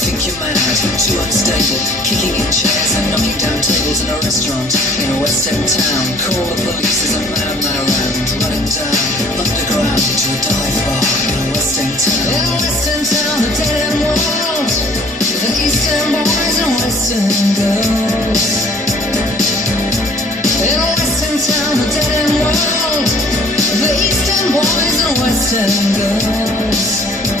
think you're mad, too unstable, kicking in chairs and knocking down tables in a restaurant in a West End town. Call the police, there's a madman around, running down underground to a dive bar in a West End town. In a West End town, a dead end world, with the East End boys and West End girls. In a West End town, a dead end world, with the East End boys and West End girls.